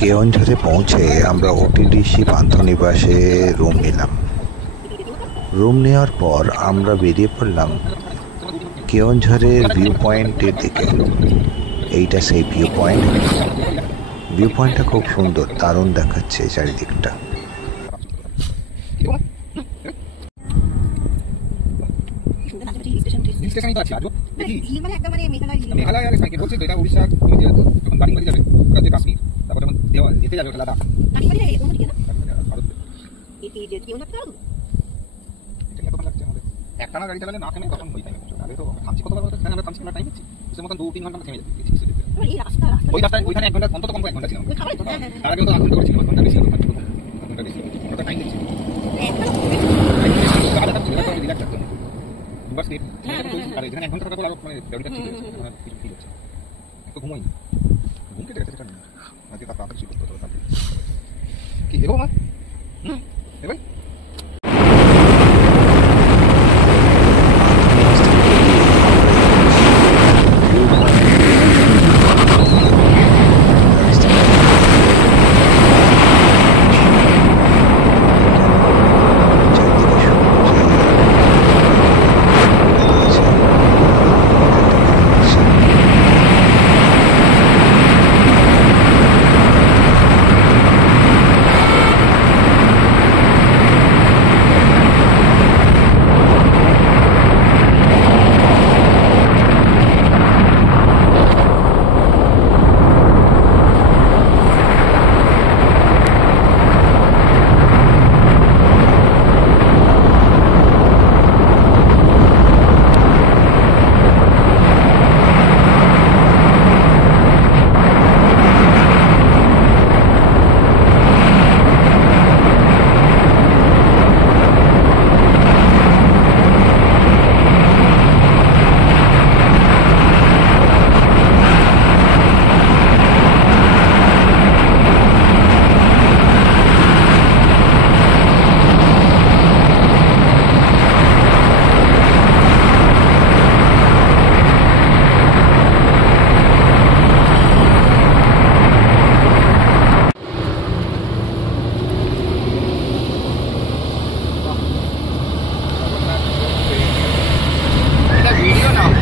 কেওনঝড়ে পৌঁছে আমরা OTDC পান্থনিবাসে room নিলাম। রুম নেওয়ার পর আমরা বেরিয়ে পড়লাম কেওনঝড়ের ভিউ পয়েন্টের দিকে। এইটা সেই ভিউ পয়েন্টটা খুব সুন্দর, দারুণ দেখাচ্ছে চারিদিকটা। একটানা গাড়ি চালালে না থেমে তখন ওই টাইমে পৌঁছাবে। আগে তো থামছি কতবার বলতে আমরা থামছি না টাইম দিচ্ছি, সে মতন 2-3 ঘন্টা থেমে যাচ্ছি। ওই রাস্তায় ওইখানে 1 ঘন্টা অন্তত কম 1 ঘন্টা ছিলাম। তার আগে তো 8 ঘন্টা করেছিলাম, 1 ঘন্টা বেশি হতো, 1 ঘন্টা বেশি ওটা টাইম দিচ্ছি। আগে তো রিল্যাক্স থাকতাম বাস স্পিড আর এখানে 1 ঘন্টা থাকার পর আরো মানে বডিটা ঠিক হয়েছে, মানে কিছু ফিল হচ্ছে। একটু ঘুমোই ঘুম কেটে গেছে, সেটা না আজকে তাড়াতাড়ি শুরু করতে হবে। কি এগো মা এ ভাই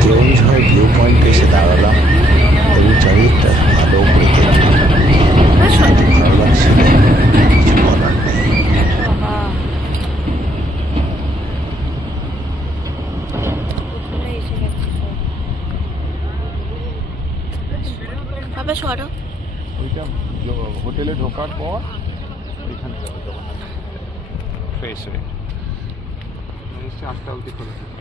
কেওনঝড় ভিউ পয়েন্টে এসে দাঁড়ালাম এবং চারিদিকটা ভালো করে দেখলাম। ভালো লাগছিল, কিছু বলার নেই। ওইটা হোটেলে ঢোকার পর ওইখানে যাবে জগন্নাথ ফ্রেশ হয়ে এসে 8টা অবধি খোলা থাকে।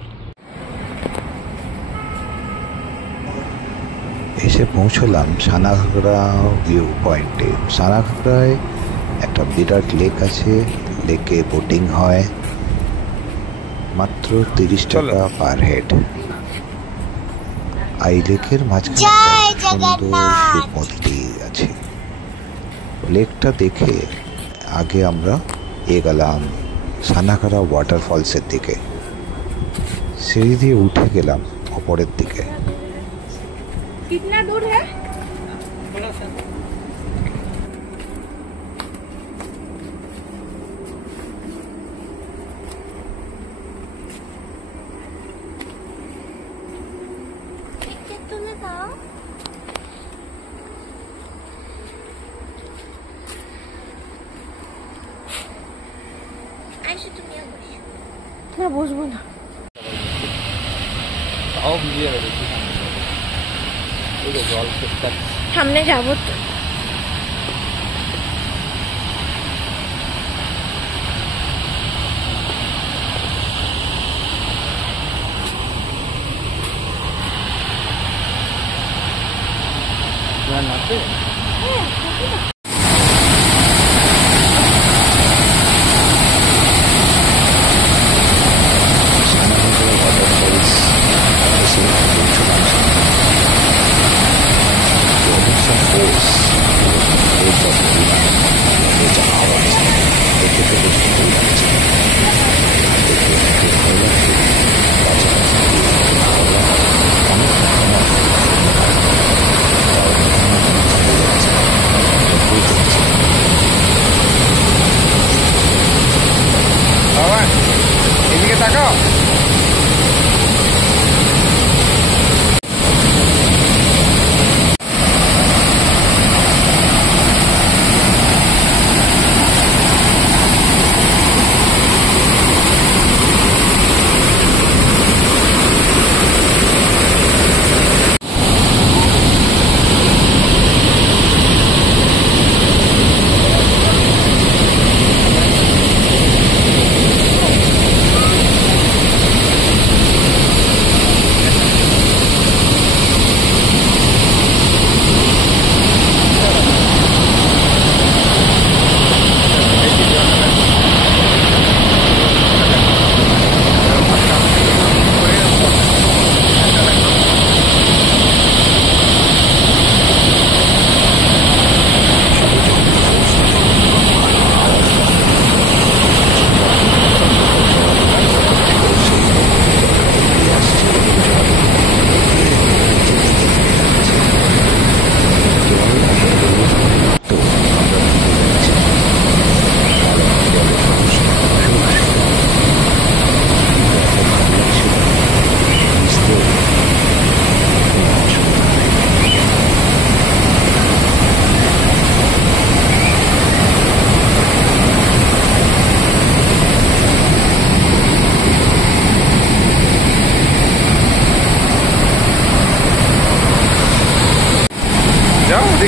এসে পৌঁছলাম সানাঘাগরা ভিউ পয়েন্টে। সানাঘাগরায় একটা বিরাট লেক আছে, লেকে বোটিং হয়, মাত্র 30 টাকা পার হেড। এই লেকের মাঝখানে সুন্দর শিব মন্দির আছে। লেকটা দেখে আগে আমরা এগেলাম সানাঘাগরা ওয়াটারফলসের দিকে। সিঁড়ি দিয়ে উঠে গেলাম ওপরের দিকে। कितना दूर है? না বসবো না, তাও ভিজিয়ে গেছে জল সামনে যাবো তো। নাচে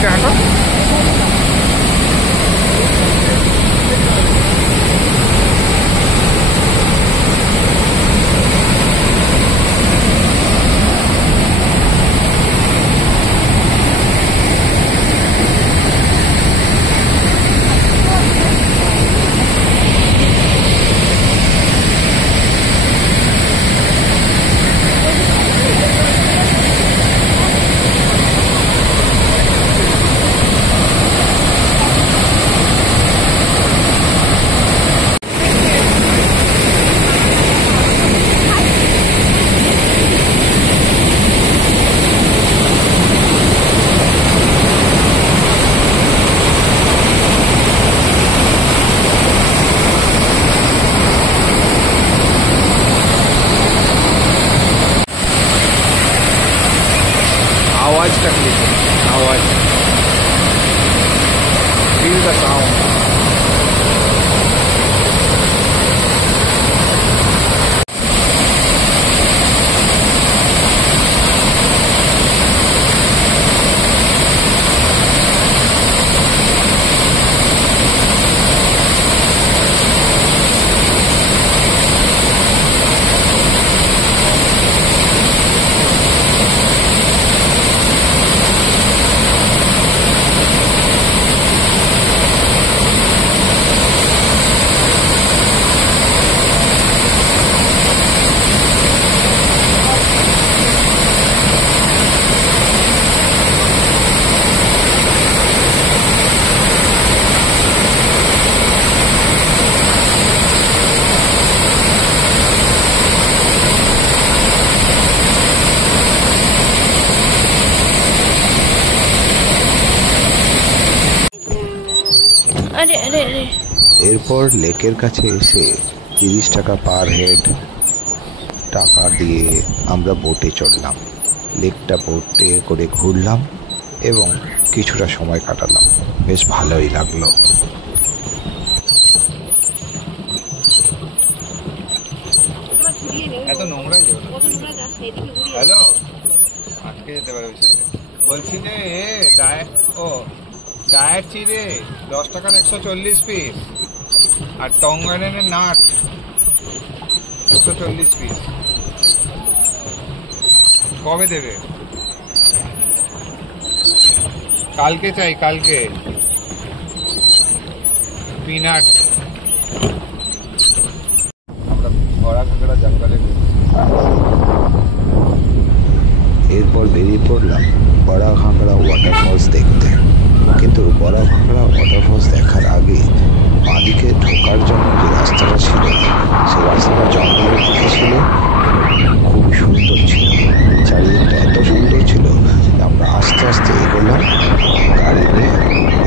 হাঁটো। आवाजটা ক্লিক आवाज feel the sound अरे अरे अरे এরপর লেকের কাছে এসে 30 টাকা পার হেড টাকা দিয়ে আমরা বোটে চড়লাম। লেকটা বোটে করে ঘুরলাম এবং কিছুটা সময় কাটালাম। বেশ ভালোই লাগলো। এত নোংরাই যাবে হ্যালো আটকে যেতে পারে ওই সাইডে বলছি যে ডায়েট চিড়ে 10 টাকার 140 পিস আর টংগানের নাট 140 পিস কবে দেবে? কালকে চাই, কালকে। পিনাট। আমরা ভরা ঘাগড়া জঙ্গলে এরপর বেরিয়ে পড়লাম বড়া ঘাগড়া ওয়াটারফলস দেখতে। কিন্তু বড়া ঘাগড়া ওয়াটারফলস দেখার আগে বাঁদিকে ঢোকার জন্য যে রাস্তাটা ছিল সেই রাস্তাটা জঙ্গলের দিকে ছিল, খুবই সুন্দর ছিল। চারিদিকটা এত সুন্দর ছিল যে আমরা আস্তে আস্তে এগোলাম গাড়ি নিয়ে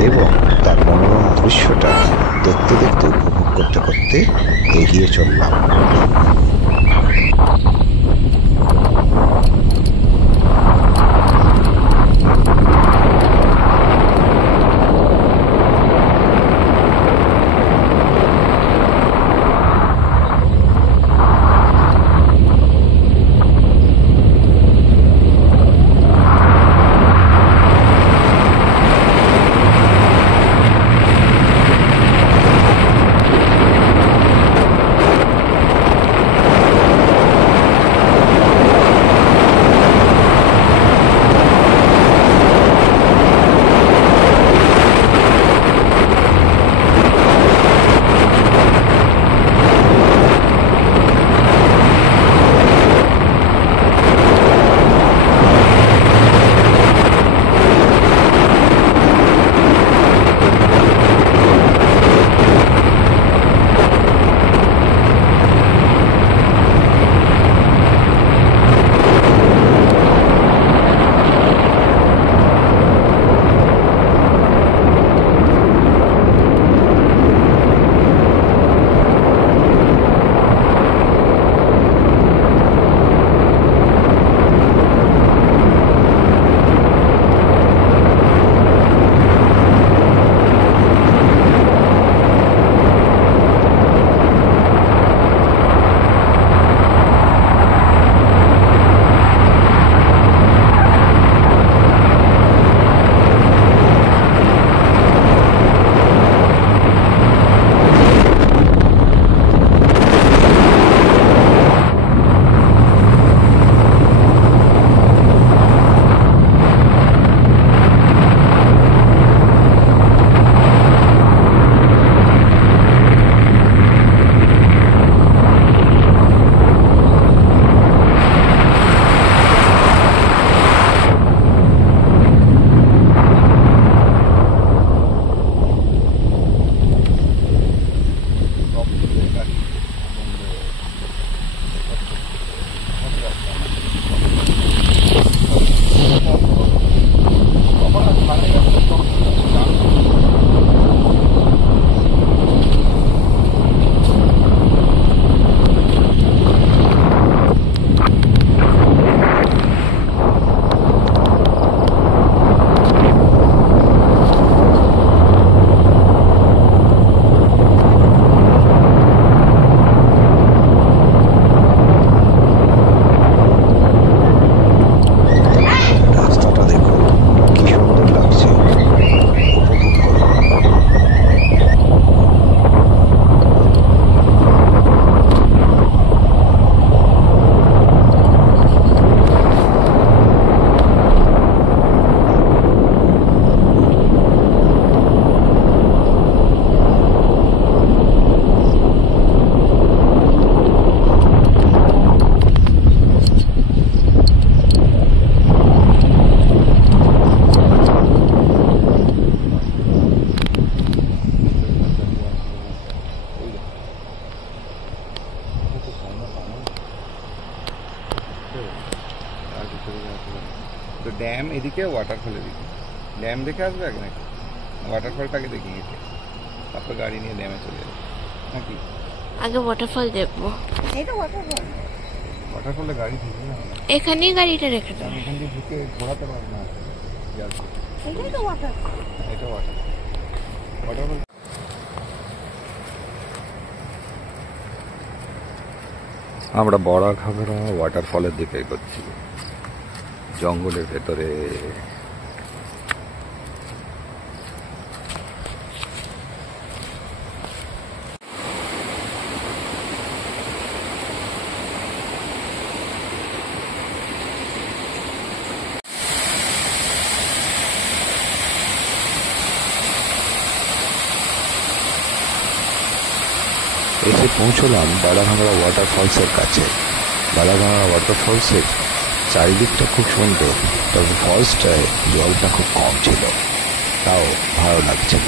এবং তার মনোরম দৃশ্যটা দেখতে দেখতে উপভোগ করতে করতে এগিয়ে চললাম। এদিকে ওয়াটারফল এদিকে। ড্যাম দেখে আসবে আগে নাকি ওয়াটারফলটাকে দেখে গেছে, তারপর গাড়ি নিয়ে ড্যামে চলে যাবে নাকি? আগে ওয়াটারফল দেখবো। ওয়াটারফলে গাড়ি ঢুকবে না, এখানেই গাড়িটা রেখে দাও। আমি এখান দিয়ে ঢুকে ঘোরাতে পারবো না। এটাই তো ওয়াটার। এটা ওয়াটারফল। আমরা বড়া ঘাগরা ওয়াটারফলের দিকে এগোচ্ছি, জঙ্গলের ভেতরে। এসে পৌঁছলাম বালাভাঙড়া ওয়াটারফলসের কাছে। বালাভাঙড়া ওয়াটারফলসের চারিদিকটা খুব সুন্দর, তবে ফলসটায় জলটা খুব কম ছিল, তাও ভালো লাগছিল।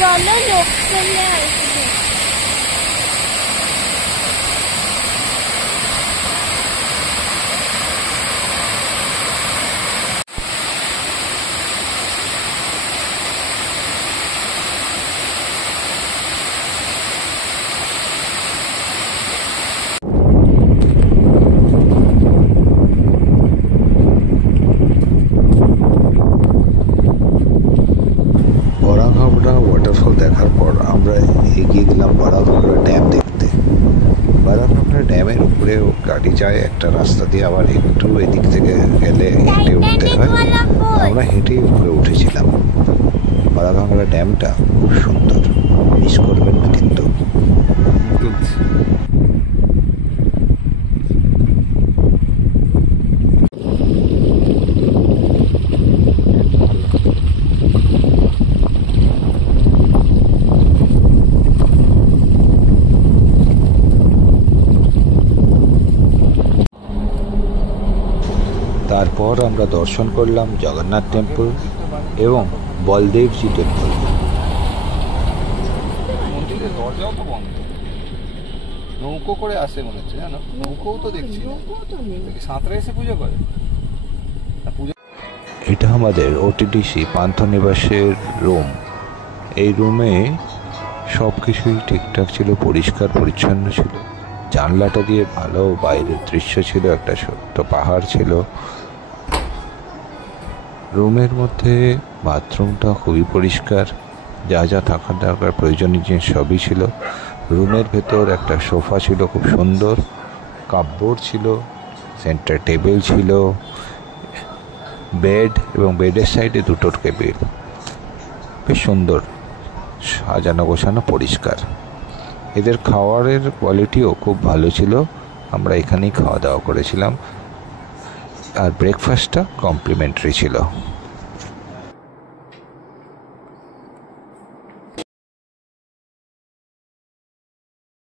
চলো লোক চলে আসবে। বড়াঘাগরা ওয়াটারফল দেখার পর আমরা এগিয়ে গেলাম বড়াঘাগরা ড্যাম দেখতে। বড়াঘাগরা ড্যামের উপরে গাড়ি যায় একটা রাস্তা দিয়ে, আবার একটু এদিক থেকে গেলে হেঁটে উঠতে হয়। আমরা হেঁটেই উপরে উঠেছিলাম। বড়াঘাগরা ড্যামটা খুব সুন্দর, মিস করবেন না কিন্তু। তারপর আমরা দর্শন করলাম জগন্নাথ টেম্পল এবং বলদেবজি টেম্পল। মন্দিরের দরজাও তো বন্ধ, নৌকো করে আসে মনে হচ্ছে, জানো নৌকোও তো দেখছি না। দেখি সাঁতরে এসে পুজো করে না, পুজো। এটা আমাদের ওটিডিসি পান্থনিবাসের রুম। এই রুমে সব কিছুই ঠিকঠাক ছিল, পরিষ্কার পরিচ্ছন্ন ছিল। জানলাটা দিয়ে ভালো বাইরের দৃশ্য ছিল, একটা ছোট্ট পাহাড় ছিল। রুমের মধ্যে বাথরুমটা খুবই পরিষ্কার, যা যা থাকার দরকার প্রয়োজনীয় জিনিস সবই ছিল। রুমের ভেতর একটা সোফা ছিল খুব সুন্দর, কাপবোর্ড ছিল, সেন্টার টেবিল ছিল, বেড এবং বেডের সাইডে দুটো টেবিল। বেশ সুন্দর সাজানো গোছানো, পরিষ্কার। এদের খাবারের কোয়ালিটিও খুব ভালো ছিল। আমরা এখানেই খাওয়া দাওয়া করেছিলাম, আর ব্রেকফাস্টটা কমপ্লিমেন্টারি ছিল।